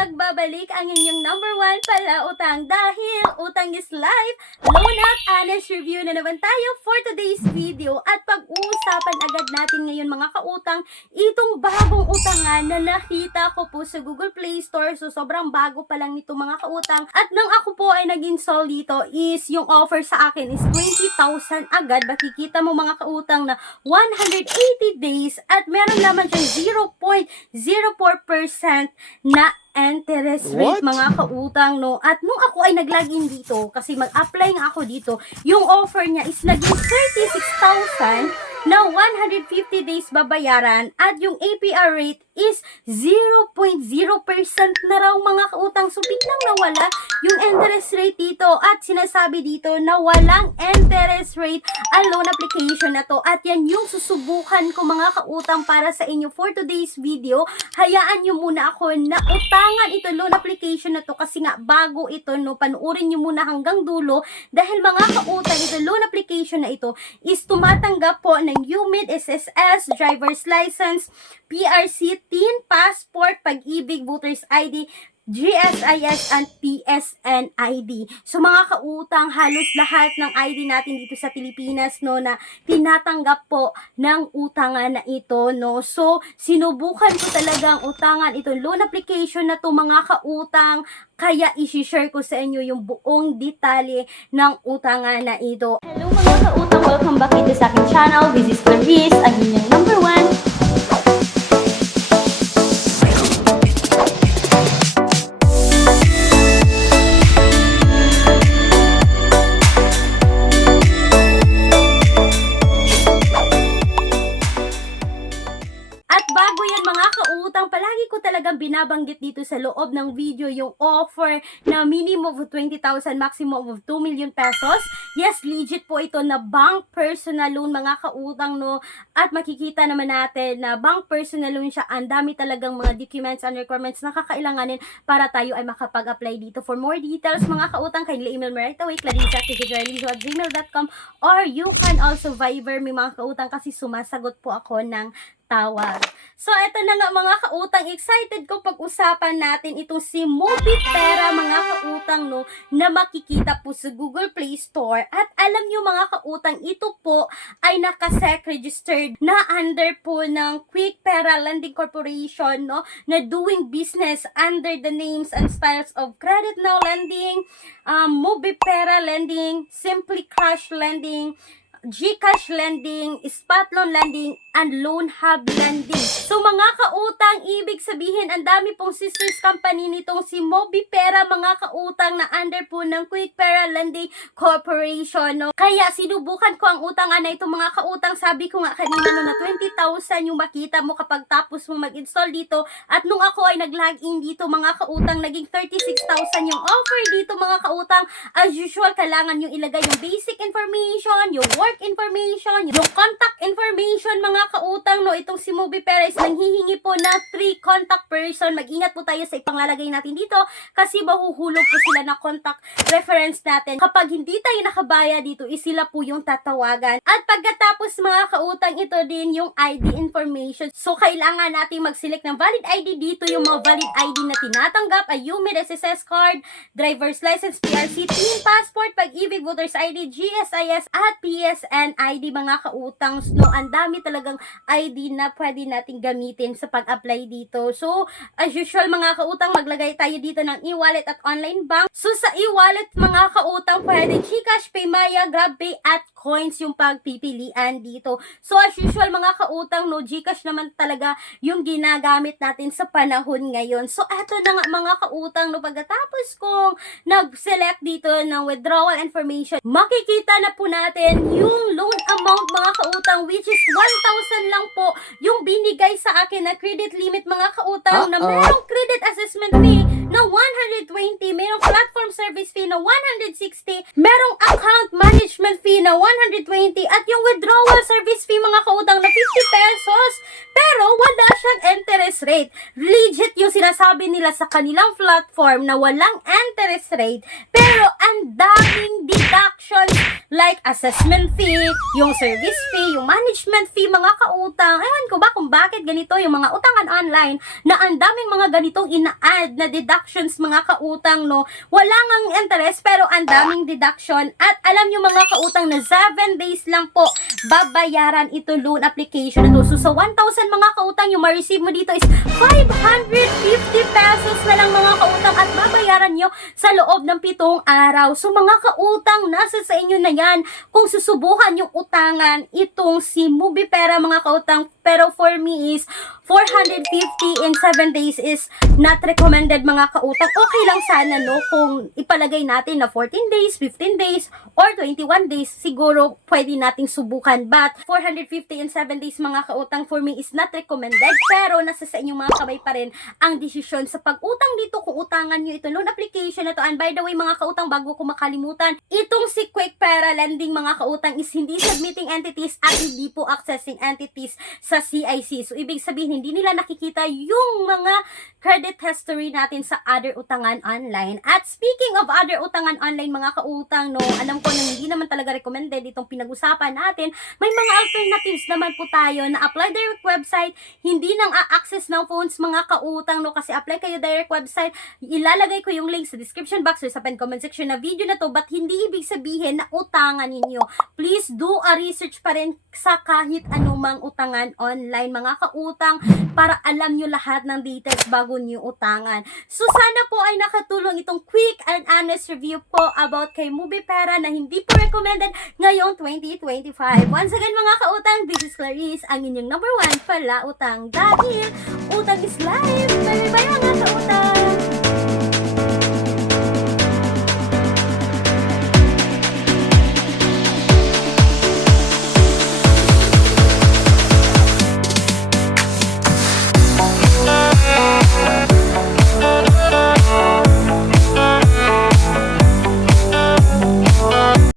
nagbabalik ang inyong number one palautang dahil utang is life. Loan Up Honest Review na naman tayo for today's video at pag-uusapan agad natin ngayon mga kautang itong bagong utangan na nakita ko po sa Google Play Store. So sobrang bago pa lang nito mga kautang at nang ako po ay nag-install dito is yung offer sa akin is 20,000 agad. Makikita mo mga kautang na 180 days at meron naman siyang 0.04% na interest rate mga kautang, no? At nung ako ay nag-login dito, kasi mag-apply nga ako dito, yung offer niya is naging 36,000 na 150 days babayaran at yung APR rate is 0.0% na raw mga kautang. So biglang nawala yung interest rate dito at sinasabi dito na walang interest rate ang loan application na to. At yan yung susubukan ko mga kautang para sa inyo for today's video. Hayaan nyo muna ako na utangan ito loan application na to kasi nga bago ito, no? Panuorin nyo muna hanggang dulo dahil mga kautang ito loan application na ito is tumatanggap po ng UMID, SSS, driver's license, PRC, TIN, passport, pag-ibig, voters ID, GSIS, and PSN ID. So mga kautang, halos lahat ng ID natin dito sa Pilipinas, no, na tinatanggap po ng utangan na ito, no. So sinubukan ko talagang utangan ito loan application na to mga kautang, kaya i-share ko sa inyo yung buong detalye ng utangan na ito. Hello mga kautang, welcome back dito sa aking channel. This is Clarice, ang inyong number one. Palagi ko talagang binabanggit dito sa loob ng video yung offer na minimum of 20,000, maximum of 2 million pesos. Yes, legit po ito na bank personal loan mga kautang, no? At makikita naman natin na bank personal loan siya. Ang dami talagang mga documents and requirements na kakailanganin para tayo ay makapag-apply dito. For more details mga kautang, kindly email me right away, clarissa@gmail.com, or you can also Viber me mga kautang kasi sumasagot po ako ng tawag. So, eto na nga mga kautang, excited ko pag-usapan natin itong si Mobipera mga kautang, no, na makikita po sa Google Play Store. At alam nyo mga kautang, ito po ay nakasec registered na under po ng Quick Pera Lending Corporation, no, na doing business under the names and styles of Credit Now Lending, Mobipera Lending, Simply Cash Lending, GCash Lending, Spot Loan Lending, and Loan Hub Lending. So mga kautang, ibig sabihin ang dami pong sisters company nitong si Mobipera mga kautang na under po ng Quick Pera Lending Corporation, no? Kaya sinubukan ko ang utangan na ito mga kautang. Sabi ko nga kanina, no, na 20,000 yung makita mo kapag tapos mo mag-install dito. At nung ako ay nag-login dito mga kautang, naging 36,000 yung offer dito mga kautang. As usual, kailangan yung ilagay yung basic information, yung work information, yung contact information mga kautang, no. Itong si Mobipera is nanghihingi po ng free contact person. Mag-ingat po tayo sa ipanglalagay natin dito kasi mahuhulog po sila na contact reference natin. Kapag hindi tayo nakabaya dito, is sila po yung tatawagan. At pagkatapos mga kautang, ito din yung ID information. So kailangan natin mag-select ng valid ID dito. Yung mga valid ID na tinatanggap ay UMID, SSS card, driver's license, PRC, TIN, passport, pag-ibig, voters ID, GSIS, at PSN ID mga kautang. No, ang dami talagang ID na pwede natin gamitin sa pag-apply dito. So, as usual mga kautang, maglagay tayo dito ng e-wallet at online bank. So, sa e-wallet mga kautang, pwede GCash, Paymaya, GrabPay, at coins yung pagpipilian dito. So, as usual mga kautang, no, GCash naman talaga yung ginagamit natin sa panahon ngayon. So, eto na nga mga kautang, no, pagkatapos kong nag-select dito ng withdrawal information, makikita na po natin yung loan amount mga kautang, which is 1,000 lang po yung binigay sa akin na credit limit mga kautang, na merong credit assessment fee na 120, merong platform service fee na 160, merong account management fee na 120, at yung withdrawal service fee mga kautang na 50 pesos. Pero wala siyang interest rate. Legit yung sinasabi nila sa kanilang platform na walang interest rate, pero ang daming deductions like assessment fee, yung service fee, yung management fee mga kautang. Ewan ko ba kung bakit ganito yung mga utangan online na ang daming mga ganitong ina-add na deductions mga kautang, no? Wala ngang interest pero ang daming deduction, at alam nyo mga kautang na 7 days lang po babayaran ito loan application na to. So sa 1,000 mga kautang yung ma-receive mo dito is 550 pesos na lang mga kautang, at babayaran nyo sa loob ng 7 araw. So mga kautang, nasa sa inyo na yan kung susubukan yung utangan itong si MobiPera mga kautang. Pero for me is 450 in 7 days is not recommended mga kautang. Okay lang sana, no, kung ipalagay natin na 14 days, 15 days, or 21 days, siguro pwede nating subukan. But 450 in 7 days mga kautang for me is not recommended. Pero nasa sa inyong mga kamay pa rin ang desisyon sa pag-utang dito kung utangan nyo ito loan application na to. And by the way mga kautang, bago ko makalimutan, itong si QuickPera Lending mga kautang is hindi submitting entities at hindi po accessing entities sa CIC. So ibig sabihin hindi nila nakikita yung mga credit history natin sa other utangan online. At speaking of other utangan online mga kautang, no, alam ko na hindi naman talaga recommended itong pinag-usapan natin. May mga alternatives naman po tayo na apply direct website, hindi nang a-access ng phones mga kautang, no, kasi apply kayo direct website. Ilalagay ko yung link sa description box or sa comment section na video na to, but hindi ibig sabihin na utangan ninyo. Please do a research pa rin sa kahit anumang utangan online mga kautang para alam nyo lahat ng details bago nyo utangan. So sana po ay nakatulong itong quick and honest review po about kay MobiPera na hindi po recommended ngayong 2025. Once again mga kautang, this is Clarice, ang inyong number 1 pala utang, dahil utang is life.